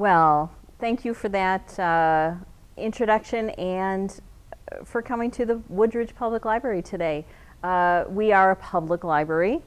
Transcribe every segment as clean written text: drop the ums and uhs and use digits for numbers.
Well, thank you for that introduction and for coming to the Woodridge Public Library today. We are a public library,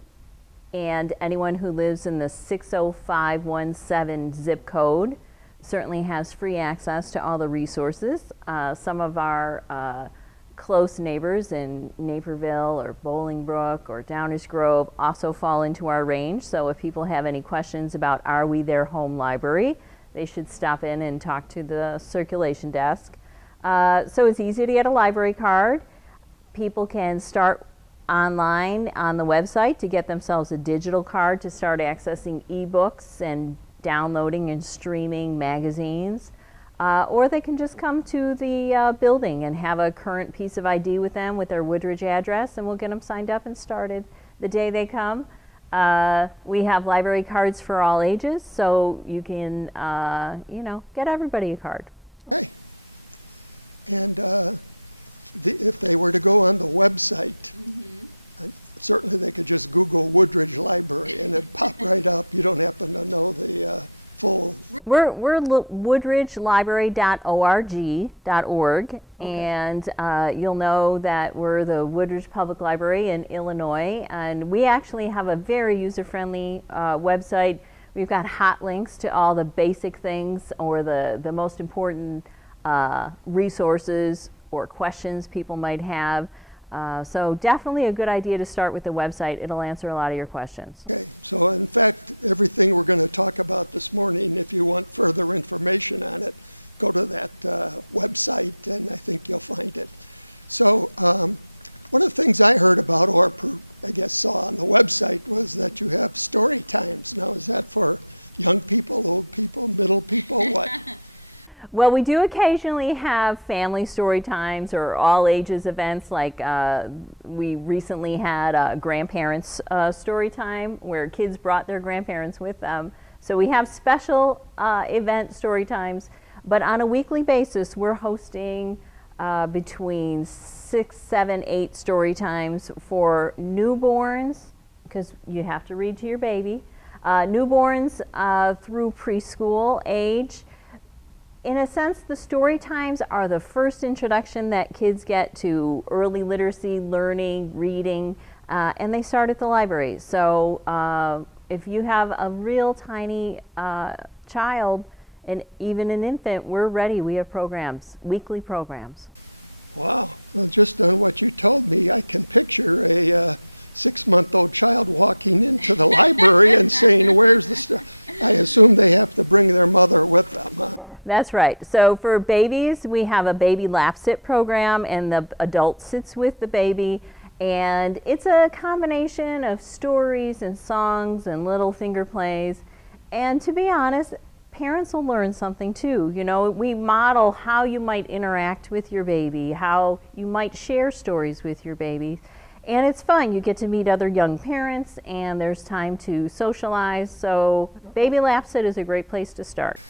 and anyone who lives in the 60517 zip code certainly has free access to all the resources. Some of our close neighbors in Naperville or Bolingbrook or Downers Grove also fall into our range. So if people have any questions about are we their home library, they should stop in and talk to the circulation desk. So it's easy to get a library card. People can start online on the website to get themselves a digital card to start accessing ebooks and downloading and streaming magazines. Or they can just come to the building and have a current piece of ID with them with their Woodridge address, and we'll get them signed up and started the day they come. We have library cards for all ages, so you can, get everybody a card. We're woodridgelibrary.org, and you'll know that we're the Woodridge Public Library in Illinois, and we actually have a very user-friendly website. We've got hot links to all the basic things or the most important resources or questions people might have. So definitely a good idea to start with the website. It'll answer a lot of your questions. Well, we do occasionally have family story times or all ages events. Like we recently had a grandparents story time where kids brought their grandparents with them. So we have special event story times, but on a weekly basis, we're hosting between 6, 7, 8 story times for newborns, because you have to read to your baby, newborns through preschool age. In a sense, the story times are the first introduction that kids get to early literacy, learning, reading, and they start at the library. So if you have a real tiny child and even an infant, we're ready. We have programs, weekly programs. That's right. So for babies, we have a baby lap sit program, and the adult sits with the baby. And it's a combination of stories and songs and little finger plays. And to be honest, parents will learn something too. You know, we model how you might interact with your baby, how you might share stories with your baby. And it's fun. You get to meet other young parents, and there's time to socialize. So baby lap sit is a great place to start.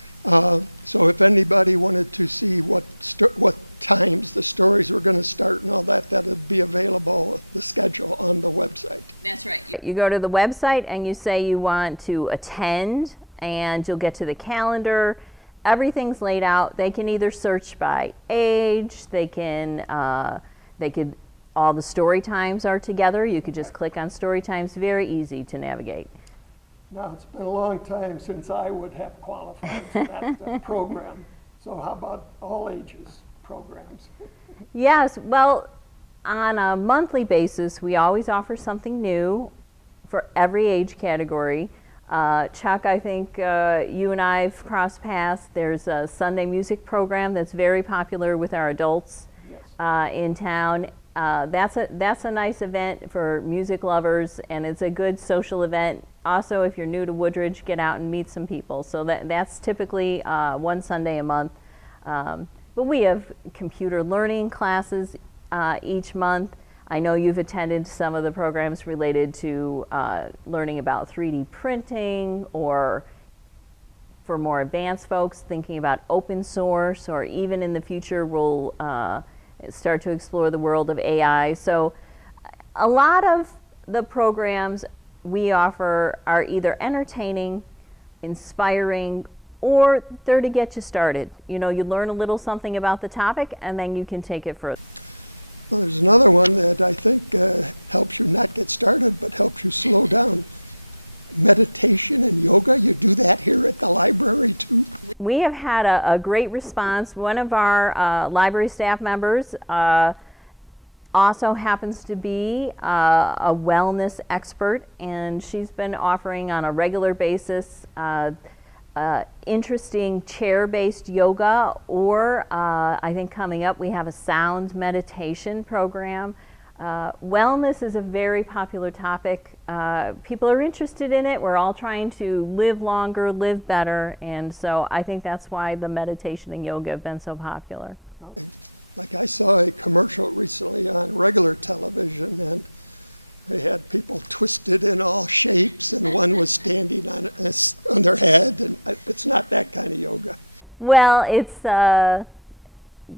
You go to the website and you say you want to attend, and you'll get to the calendar. Everything's laid out. They can either search by age, they could, all the story times are together. You could just click on story times, very easy to navigate. Now, it's been a long time since I would have qualified for that program. So how about all ages programs? Yes, well, on a monthly basis, we always offer something new for every age category. Chuck, I think you and I have crossed paths. There's a Sunday music program that's very popular with our adults in town. That's a nice event for music lovers, and it's a good social event. Also, if you're new to Woodridge, get out and meet some people. So that's typically one Sunday a month. But we have computer learning classes each month. I know you've attended some of the programs related to learning about 3D printing, or for more advanced folks, thinking about open source, or even in the future we'll start to explore the world of AI. So a lot of the programs we offer are either entertaining, inspiring, or they're to get you started. You know, you learn a little something about the topic and then you can take it further. We have had a great response. One of our library staff members also happens to be a wellness expert, and she's been offering on a regular basis interesting chair-based yoga, or I think coming up we have a sound meditation program. Wellness is a very popular topic. People are interested in it. We're all trying to live longer, live better, and so I think that's why the meditation and yoga have been so popular. Well, it's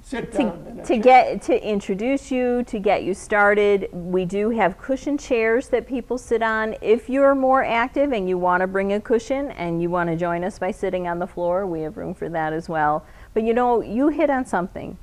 Sit down in a to chair. to introduce you, to get you started. We do have cushion chairs that people sit on. If you're more active and you want to bring a cushion and you want to join us by sitting on the floor, we have room for that as well. But you know, you hit on something.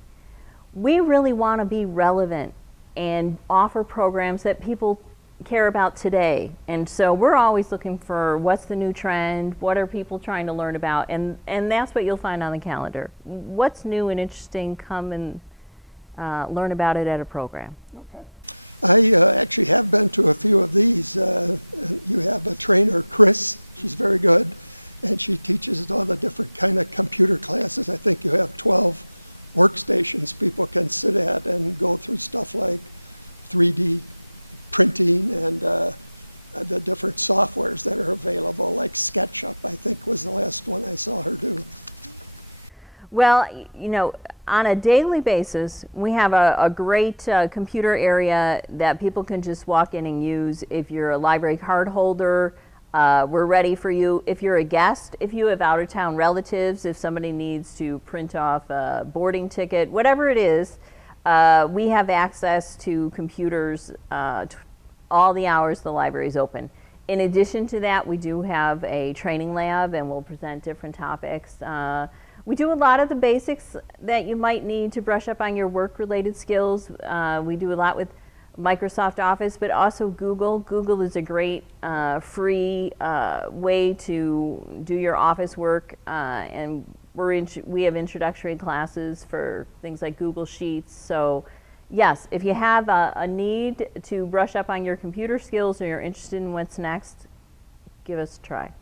We really want to be relevant and offer programs that people care about today. And so we're always looking for what's the new trend, what are people trying to learn about, and that's what you'll find on the calendar. What's new and interesting, come and learn about it at a program. Okay. Well, you know, on a daily basis, we have a great computer area that people can just walk in and use. If you're a library card holder, we're ready for you. If you're a guest, if you have out-of-town relatives, if somebody needs to print off a boarding ticket, whatever it is, we have access to computers all the hours the library is open. In addition to that, we do have a training lab and we'll present different topics. We do a lot of the basics that you might need to brush up on your work-related skills. We do a lot with Microsoft Office, but also Google. Google is a great free way to do your office work, and we have introductory classes for things like Google Sheets. So yes, if you have a need to brush up on your computer skills or you're interested in what's next, give us a try.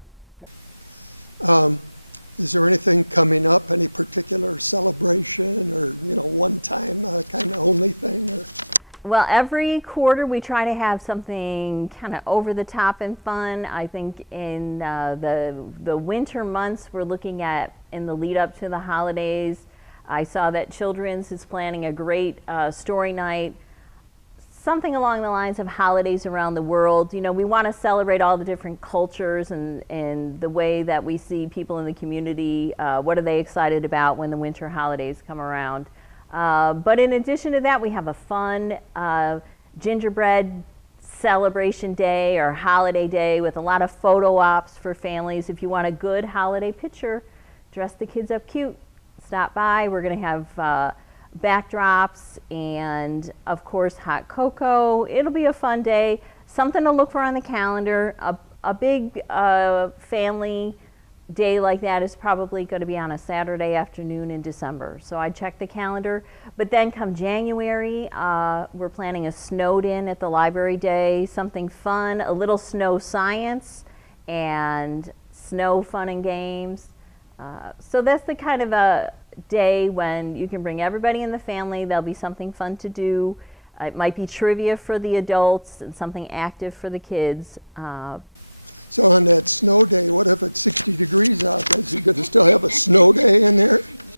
Well, every quarter we try to have something kind of over the top and fun. I think in the winter months we're looking at in the lead up to the holidays. I saw that Children's is planning a great story night, something along the lines of holidays around the world. You know, we want to celebrate all the different cultures and the way that we see people in the community. What are they excited about when the winter holidays come around? But in addition to that, we have a fun gingerbread celebration day or holiday day with a lot of photo ops for families. If you want a good holiday picture, dress the kids up cute, stop by. We're going to have backdrops and, of course, hot cocoa. It'll be a fun day. Something to look for on the calendar. A big family day like that is probably going to be on a Saturday afternoon in December. So I check the calendar. But then come January, we're planning a snowed in at the library day, something fun, a little snow science and snow fun and games. So that's the kind of a day when you can bring everybody in the family. There'll be something fun to do. It might be trivia for the adults and something active for the kids.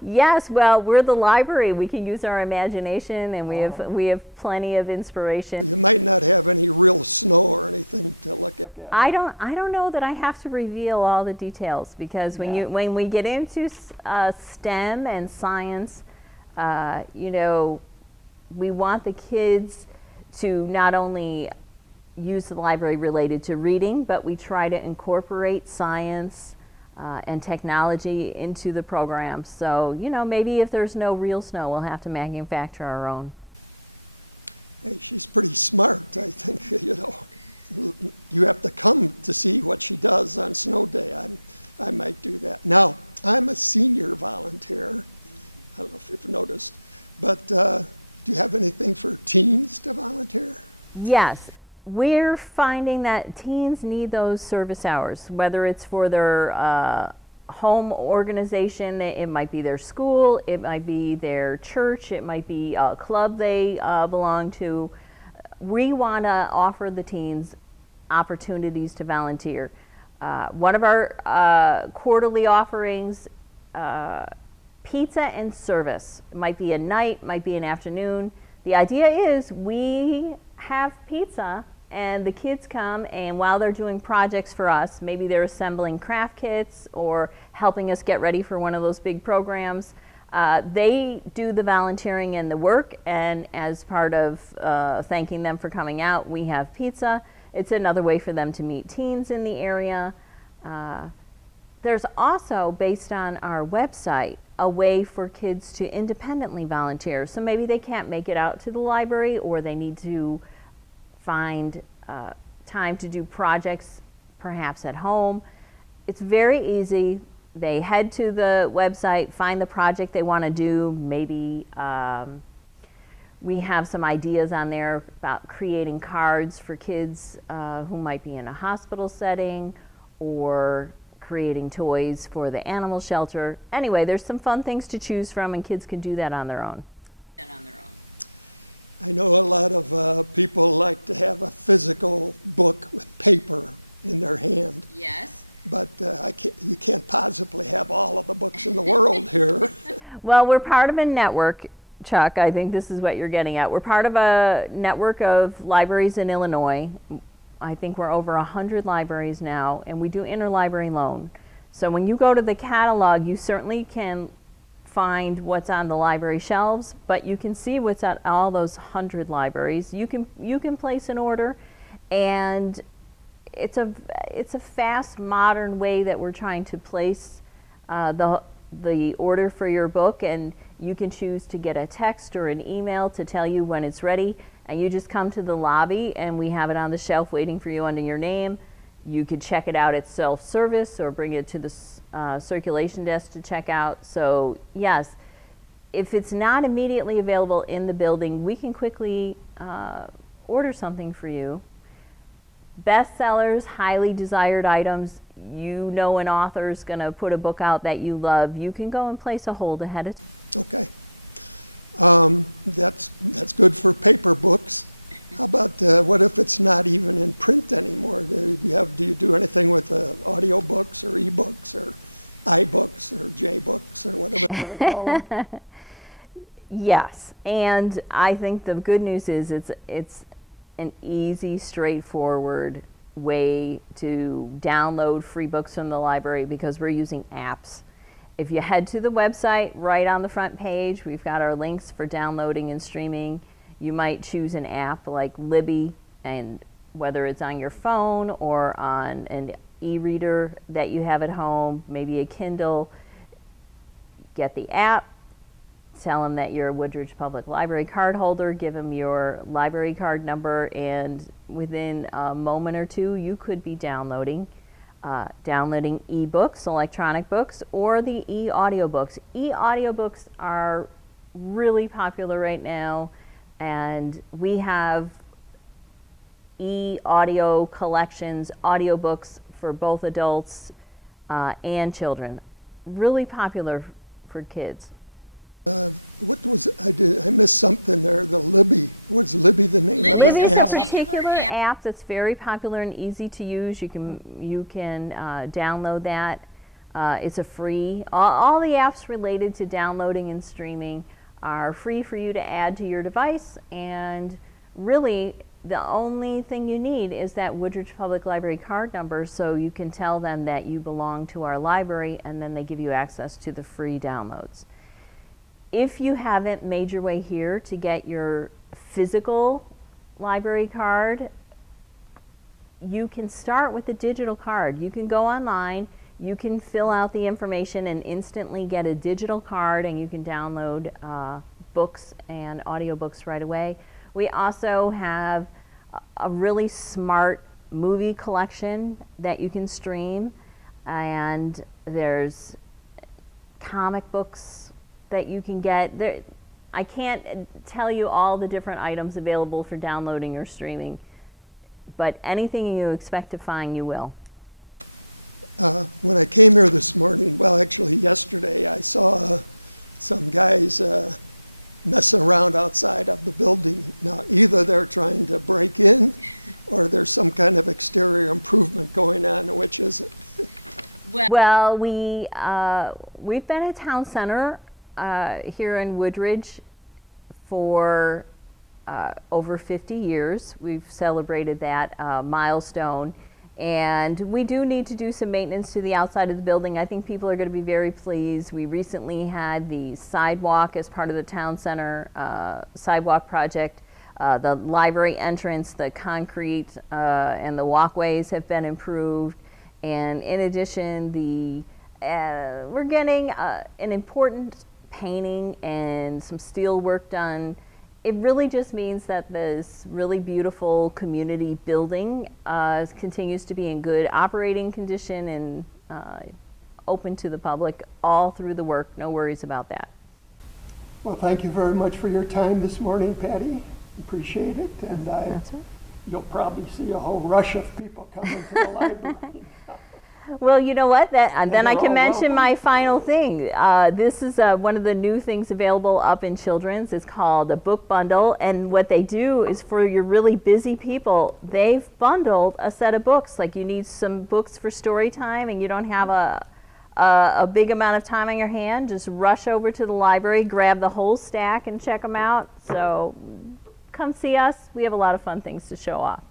Yes, well, we're the library. We can use our imagination, and we have plenty of inspiration. Okay. I don't know that I have to reveal all the details because when we get into STEM and science, you know, we want the kids to not only use the library related to reading, but we try to incorporate science and technology into the program. So, you know, maybe if there's no real snow, we'll have to manufacture our own. Yes, we're finding that teens need those service hours, whether it's for their home organization, it might be their school, it might be their church, it might be a club they belong to. We want to offer the teens opportunities to volunteer. One of our quarterly offerings, pizza and service. It might be a night, might be an afternoon. The idea is we have pizza and the kids come, and while they're doing projects for us, maybe they're assembling craft kits or helping us get ready for one of those big programs, they do the volunteering and the work, and as part of thanking them for coming out, we have pizza. It's another way for them to meet teens in the area. There's also, based on our website, a way for kids to independently volunteer. So maybe they can't make it out to the library, or they need to find time to do projects perhaps at home. It's very easy. They head to the website, find the project they want to do. Maybe we have some ideas on there about creating cards for kids who might be in a hospital setting, or creating toys for the animal shelter. Anyway, there's some fun things to choose from, and kids can do that on their own. Well, we're part of a network, Chuck. I think this is what you're getting at. We're part of a network of libraries in Illinois. I think we're over 100 libraries now, and we do interlibrary loan. So when you go to the catalog, you certainly can find what's on the library shelves, but you can see what's at all those 100 libraries. You can place an order, and it's a fast, modern way that we're trying to place the order for your book, and you can choose to get a text or an email to tell you when it's ready, and you just come to the lobby and we have it on the shelf waiting for you under your name. You could check it out at self-service or bring it to the circulation desk to check out. So yes, if it's not immediately available in the building, we can quickly order something for you. Bestsellers, highly desired items, you know an author is going to put a book out that you love, you can go and place a hold ahead of time. Yes, and I think the good news is it's an easy, straightforward way to download free books from the library because we're using apps. If you head to the website, right on the front page, we've got our links for downloading and streaming. You might choose an app like Libby, and whether it's on your phone or on an e-reader that you have at home, maybe a Kindle, get the app, tell them that you're a Woodridge Public Library card holder, give them your library card number, and within a moment or two, you could be downloading e-books, electronic books, or the e-audiobooks. E-audiobooks are really popular right now, and we have e-audio collections, audiobooks for both adults and children. Really popular for kids. Libby's a particular app that's very popular and easy to use. You can download that. It's a free. All the apps related to downloading and streaming are free for you to add to your device, and really the only thing you need is that Woodridge Public Library card number, so you can tell them that you belong to our library, and then they give you access to the free downloads. If you haven't made your way here to get your physical library card, you can start with the digital card. You can go online, you can fill out the information and instantly get a digital card, and you can download books and audiobooks right away. We also have a really smart movie collection that you can stream, and there's comic books that you can get. I can't tell you all the different items available for downloading or streaming, but anything you expect to find, you will. Well, we've been at Town Center here in Woodridge for over 50 years. We've celebrated that milestone, and we do need to do some maintenance to the outside of the building. I think people are going to be very pleased. We recently had the sidewalk as part of the Town Center sidewalk project. The library entrance, the concrete and the walkways have been improved. And in addition, we're getting an important painting and some steel work done. It really just means that this really beautiful community building continues to be in good operating condition and open to the public all through the work. No worries about that. Well, thank you very much for your time this morning, Patti. Appreciate it. And That's right. you'll probably see a whole rush of people coming to the library. Well, you know what? Then I they're can all mention welcome. my final thing. This is one of the new things available up in Children's. It's called a book bundle, and what they do is for your really busy people, they've bundled a set of books. Like you need some books for story time, and you don't have a big amount of time on your hand. Just rush over to the library, grab the whole stack, and check them out. So come see us. We have a lot of fun things to show off.